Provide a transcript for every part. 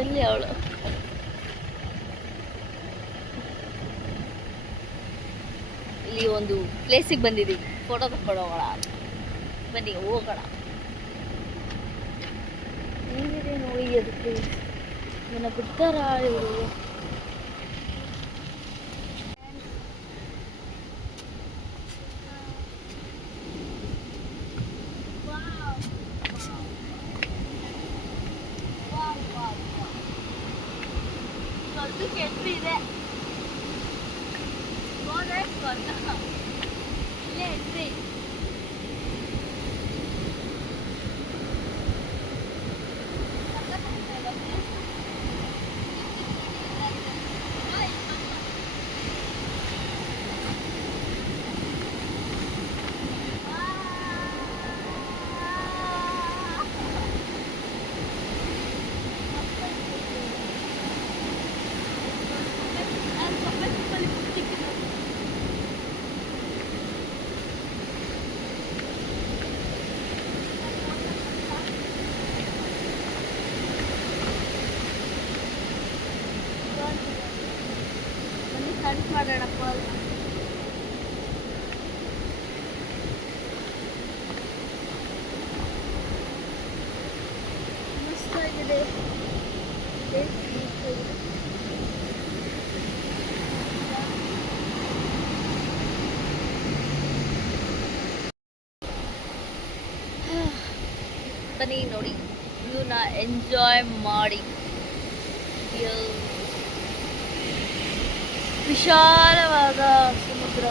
ಎಲ್ಲಿ ಅವಳು? ಇಲ್ಲಿ ಒಂದು ಪ್ಲೇಸಿಗೆ ಬಂದಿದ್ದೀವಿ, ಫೋಟೋ ತಕ್ಕೊಂಡು ಹೋಗೋಣ. ಬನ್ನಿ ಹೋಗೋಣ. ನೀವೇ ನೋಡಿ ಅದಕ್ಕೆ ನನ್ನ ಬಿಡ್ತಾರ ಇವರು. ಇದೆ ಇಲ್ಲೇ ಎಂಟ್ರಿ. ಸ್ಟಂಟ್ ಮಾಡೋಣಪ್ಪ. ಮಸ್ತಾಗಿದೆ. ಬನ್ನಿ ನೋಡಿ, ವ್ಯೂನ ಎಂಜಾಯ್ ಮಾಡಿ. ವಿಶಾಲವಾದ ಸಮುದ್ರ.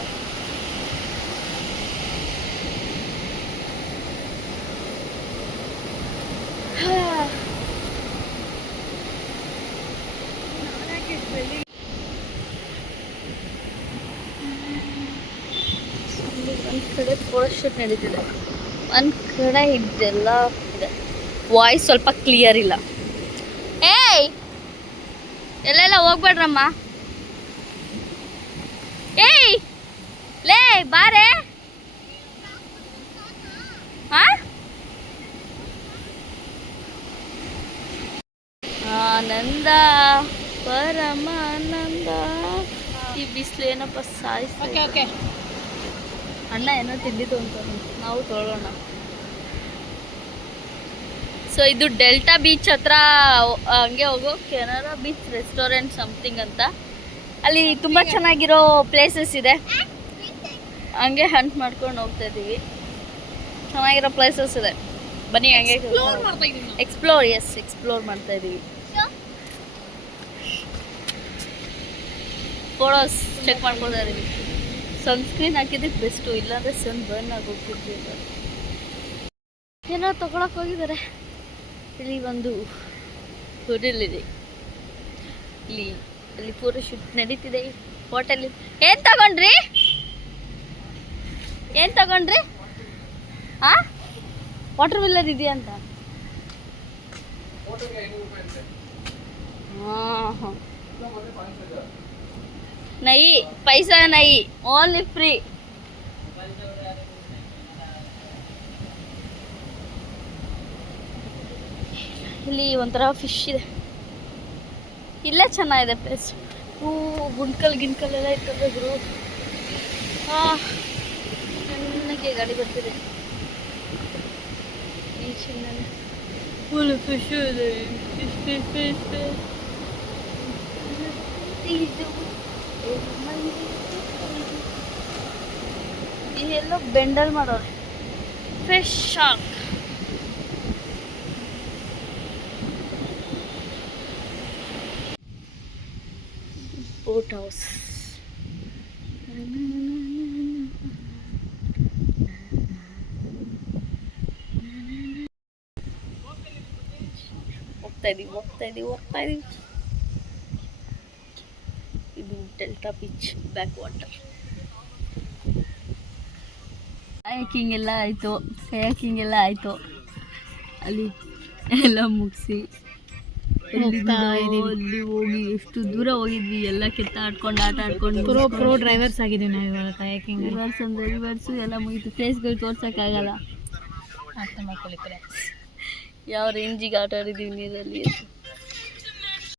ಒಂದ್ ಕಡೆ ಫೋಟೋ ಶೂಟ್ ನಡೀತಿದೆ, ಒಂದ್ ಕಡೆ ಇದೆಲ್ಲ ಇದೆ. ವಾಯ್ಸ್ ಸ್ವಲ್ಪ ಕ್ಲಿಯರ್ ಇಲ್ಲ. ಏಯ್ ಎಲ್ಲೆಲ್ಲ ಹೋಗ್ಬೇಡ್ರಮ್ಮ. ಏಯ್ ಲೇ ಬಾರೆ. ಆನಂದ ಪರಮಾನಂದ. ಈ ಬಿಸಿಲು ಏನಪ್ಪ ಸಾಯಿಸ್ತಾ. ಅಣ್ಣ ಏನೋ ತಿಂದಿದ್ದು ಅಂತ ನಾವು ತೊಗೊಳ್ಳೋಣ. ಸೊ ಇದು ಡೆಲ್ಟಾ ಬೀಚ್ ಹತ್ರ ಹಂಗೆ ಹೋಗೋ ಕೆನರಾ ಬೀಚ್ ರೆಸ್ಟೋರೆಂಟ್ ಸಮಥಿಂಗ್ ಅಂತ. ಅಲ್ಲಿ ತುಂಬ ಚೆನ್ನಾಗಿರೋ ಪ್ಲೇಸಸ್ ಇದೆ. ಹಂಗೆ ಹಂಟ್ ಮಾಡ್ಕೊಂಡು ಹೋಗ್ತಾ ಇದ್ದೀವಿ. ಚೆನ್ನಾಗಿರೋ ಪ್ಲೇಸಸ್ ಇದೆ, ಬನ್ನಿ ಹಂಗೆ ಎಕ್ಸ್ಪ್ಲೋರ್ ಮಾಡ್ತಾ ಇದ್ದೀವಿ. ಫೋಟೋಸ್ ಚೆಕ್ ಮಾಡ್ಕೊಳ್ತಾ ಇದ್ದೀವಿ. ಸನ್ಸ್ಕ್ರೀನ್ ಹಾಕಿದ್ದಕ್ಕೆ ಬೆಸ್ಟು, ಇಲ್ಲಾಂದರೆ ಸನ್ ಬರ್ನ್ ಆಗಿ ಹೋಗ್ತಿದ್ವಿ. ಏನೋ ತಗೊಳಕ್ಕೆ ಹೋಗಿದ್ದಾರೆ. ಇಲ್ಲಿ ಒಂದು ಹೋಟೆಲ್ ಇದೆ, ಇಲ್ಲಿ ಫೋಟೋ ಶೂಟ್ ನಡೀತಿದೆ. ಹೋಟೆಲ್ ಏನು ತಗೊಂಡ್ರಿ? ವಾಟರ್ ಮಿಲ್ಲರ್ ಇದೆಯಾ ಅಂತ. ಹಾಂ ನೈ ಪೈಸಾ ನೈ, ಓನ್ಲಿ ಫ್ರೀ. ಇಲ್ಲಿ ಒಂಥರ ಫಿಶ್ ಇದೆ. ಇಲ್ಲೇ ಚೆನ್ನಾಗಿದೆ ಪ್ಲೇಸ್. ಗುಂಡ್ಕಲ್ ಎಲ್ಲ ಇರ್ತದೆ ಗುರು. ನನಗೆ ಗಾಡಿ ಬರ್ತಿದೆ. ಫುಲ್ ಫಿಶ್ ಇದೆ. ಇದೆಲ್ಲ ಬೆಂಡಲ್ ಮಾಡೋರು. Fish shark. Boat house. ಹೋಗ್ತಾ ಇದೀವಿ. ಇದು delta beach back water. Kayaking ಎಲ್ಲ ಆಯಿತು. ಅಲ್ಲಿ ಎಲ್ಲ ಮುಗಿಸಿ ಅಲ್ಲಿ ಹೋಗಿ ಎಷ್ಟು ದೂರ ಹೋಗಿದ್ವಿ. ಎಲ್ಲ ಕೆತ್ತಾಡ್ಕೊಂಡು ಆಟ ಆಡ್ಕೊಂಡು ಪ್ರೋ ಡ್ರೈವರ್ಸ್ ಆಗಿದ್ದೀವಿ ನಾವು ಇವಾಗ. ಕಯಾಕಿಂಗ್ ರಿವರ್ಸು ಎಲ್ಲ ಮುಗಿತು. ಫೇಸ್ಗಳು ತೋರ್ಸೋಕ್ಕಾಗಲ್ಲ. ಅರ್ಥ ಮಾಡ್ಕೊಳ್ಳಿ. ಯಾವ ರೇಂಜಿಗೆ ಆಟ ಆಡಿದ್ದೀವಿ ನೀರಲ್ಲಿ.